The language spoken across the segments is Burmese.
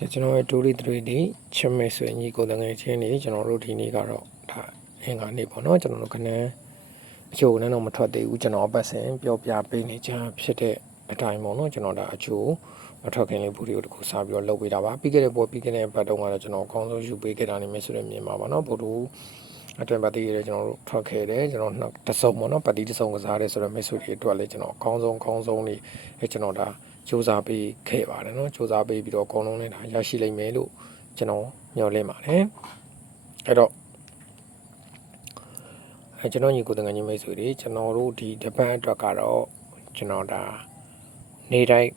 ဒါကျွန်တော်ရဲ့2 3 3ဒီချစ်မဲ့ဆိုရင်ညီကိုတငယ်ချင်းနေကျွန်တော်တို့ဒီနေ့ကတော့ဒါအင်္ဂါနေ့ပေါ့နော်ကျွန်တော်တို့ခဏအချို့နဲ့တော့မထွက်သေးဘူးကျွန်တော်အပတ်စဉ်ပြောပြပေးနေချာဖြစ်တဲ့အတိုင်းပေါ့နော်ကျွန်တော်ဒါအချို့မထွက်ခင်လေးဗီဒီယိုတစ်ခုစပြီးတော့လုပ်ပေးတာပါပြီးခဲ့တဲ့ပွဲပြီးခဲ့တဲ့ဘက်တုန်းကတော့ကျွန်တော်အကောင်းဆုံးယူပေးခဲ့တာနေမယ်ဆိုတော့မြင်ပါပါနော်ဗိုလ်တူအတွင်ပါတီရဲကျွန်တော်တို့ထွက်ခဲ့တယ်ကျွန်တော်နှစ်တစုံပေါ့နော်ပါတီတစုံကစားတယ်ဆိုတော့မိတ်ဆွေတွေအတွက်လည်းကျွန်တော်အကောင်းဆုံးအကောင်းဆုံးနေအဲကျွန်တော်ဒါ စူးစမ်းပေးခဲ့ပါတယ်နော်စူးစမ်းပေးပြီးတော့အကုန်လုံးလည်းဒါရရှိလိမ့်မယ်လို့ကျွန်တော်မျှော်လင့်ပါတယ်အဲ့တော့အဲကျွန်တော်ညီကိုတငယ်ချင်းမိတ်ဆွေတွေကျွန်တော်တို့ဒီတပတ်အတွက်ကတော့ကျွန်တော်ဒါနေတိုင်း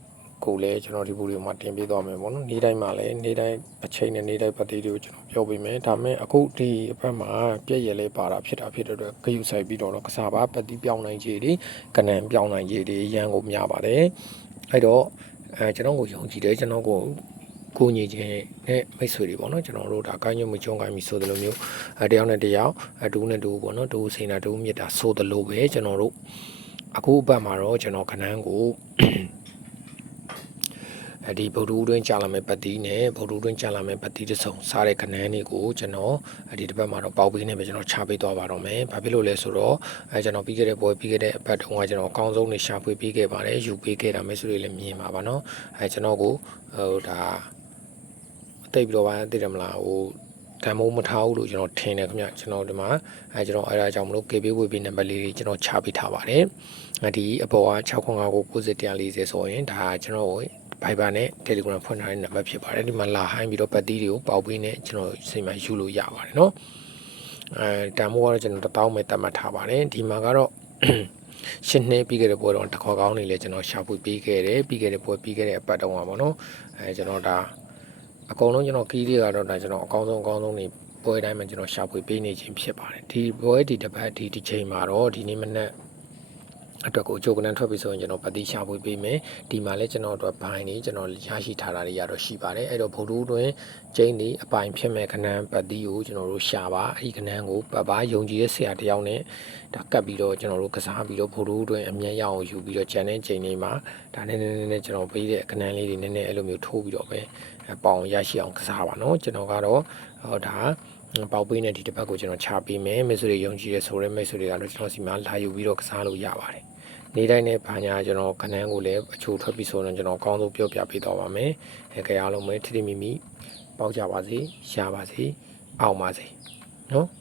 ကိုလည်းကျွန်တော်ဒီဗီဒီယိုမှာတင်ပြသွားမယ်ပေါ့နော်နေ့တိုင်းမှာလည်းနေ့တိုင်းအချိန်နဲ့နေ့တိုင်းပတ်သေးတွေကိုကျွန်တော်ပြောပေးမယ်ဒါပေမဲ့အခုဒီအဖက်မှာပြည့်ရလဲပါတာဖြစ်တာဖြစ်တဲ့အတွက်ဂယုဆိုင်ပြီးတော့ကစားပါပတ်တိပြောင်းနိုင်ခြေတွေကနန်ပြောင်းနိုင်ခြေတွေရန်ကိုများပါတယ် အဲ့တော့အဲကျွန်တော်ကိုယုံကြည်တယ်ကျွန်တော်ကိုကိုညီချင်းနဲ့မိတ်ဆွေတွေပေါ့နော်ကျွန်တော်တို့ဒါကိုင်းညွတ်မချုံကိုင်းပြီဆိုသလိုမျိုးအဲတယောက်နဲ့တယောက်အတူနဲ့တူပေါ့နော်တူစိန်တာတူမြစ်တာဆိုသလိုပဲကျွန်တော်တို့အခုအပတ်မှာတော့ကျွန်တော်ခနန်းကိုအဲ ဒီဗုဒ္ဓဦးတွင်းကြာလာမဲ့ပတ်တီးနဲ့ဗုဒ္ဓဦးတွင်းကြာလာမဲ့ပတ်တီးတဆုံစားတဲ့ခနန်းတွေကိုကျွန်တော်အဲဒီတစ်ပတ်မှာတော့ပေါက်ပေးနေပဲကျွန်တော်ချပေးသွားပါတော့မယ်။ဘာဖြစ်လို့လဲဆိုတော့အဲကျွန်တော်ပြီးခဲ့တဲ့ပွဲပြီးခဲ့တဲ့အပတ်တုန်းကကျွန်တော်အကောင်းဆုံးနေရှာဖွေပေးခဲ့ပါတယ်။ယူပေးခဲ့တာမဲဆိုလို့လည်းမြင်ပါပါနော်။အဲကျွန်တော်ကိုဟိုဒါအသိပြီးတော့ပါသိတယ်မလားဟိုတန်မိုးမထားဘူးလို့ကျွန်တော်ထင်တယ်ခင်ဗျကျွန်တော်ဒီမှာအဲကျွန်တော်အဲဒါကြောင့်မလို့ KB ဝေပေးနံပါတ်လေးတွေကျွန်တော်ချပေးထားပါတယ်ဒီအပေါ်က605ကို9140ဆိုရင်ဒါကျွန်တော် Viber နဲ့ Telegram ဖွင့်ထားတဲ့နံပါတ်ဖြစ်ပါတယ်ဒီမှာလာဟိုင်းပြီးတော့ပတ်တီးတွေကိုပေါက်ပေးနဲ့ကျွန်တော်စိတ်မှယူလို့ရပါတယ်နော်အဲတန်မိုးကတော့ကျွန်တော်1000ပဲတတ်မှတ်ထားပါတယ်ဒီမှာကတော့ရှင်းနှင်းပြီးခဲ့တဲ့ပွဲတော့တခေါကောင်းနေလေကျွန်တော်ရှာဖွေပြီးခဲ့တယ်ပြီးခဲ့တဲ့ပွဲပြီးခဲ့တဲ့အပတ်တုန်းကပေါ့နော်အဲကျွန်တော်ဒါအကုန်လုံးကျွန်တော်ကီးလေးကတော့ဒါကျွန်တော်အကောင်းဆုံးအကောင်းဆုံးနေပွဲတိုင်းမှာကျွန်တော်ရှာဖွေပေးနေခြင်းဖြစ်ပါတယ်ဒီပွဲဒီတစ်ပတ်ဒီဒီချိန်မှာတော့ဒီနေ့မနက် အတွက်ကိုအကျိုးကနန်းထွက်ပြီဆိုရင်ကျွန်တော်ပတ်တိရှာဖွေပေးမယ်ဒီမှာလည်းကျွန်တော်တို့ဘိုင်းနေကျွန်တော်ရရှိထားတာတွေရတော့ရှိပါတယ်အဲ့တော့ဗုဒ္ဓတွင်ကျင်းဒီအပိုင်ဖြစ်မဲ့ကနန်းပတ်တိကိုကျွန်တော်တို့ရှာပါအဲ့ဒီကနန်းကိုပတ်ပါယုံကြည်တဲ့ဆရာတယောက်နဲ့ဒါကတ်ပြီးတော့ကျွန်တော်တို့ကစားပြီးတော့ဗုဒ္ဓတွင်အမြတ်ရအောင်ယူပြီးတော့ကျန်တဲ့ချိန်လေးမှာဒါနည်းနည်းနည်းကျွန်တော်ပေးတဲ့ကနန်းလေးတွေနည်းနည်းအဲ့လိုမျိုးထိုးပြီးတော့ပဲပေါင်ရရှိအောင်ကစားပါနော်ကျွန်တော်ကတော့ဟောဒါပေါက်ပေးတဲ့ဒီတစ်ပတ်ကိုကျွန်တော်ချပေးမယ်မိတ်ဆွေတွေယုံကြည်တဲ့ဆိုရဲမိတ်ဆွေတွေကတော့ကျွန်တော်စီမှာလာယူပြီးတော့ကစားလို့ရပါတယ် နေ့တိုင်းနဲ့ဘာညာကျွန်တော်ခဏန်းကိုလည်းအချိုထွက်ပြီးဆိုတော့ကျွန်တော်အကောင်းဆုံးပြောပြပေးတော့ပါမယ်။အဲကြအားလုံးပဲထိထိမိမိပေါက်ကြပါစေ၊ရှာပါစေ၊အောင်ပါစေ။နော်။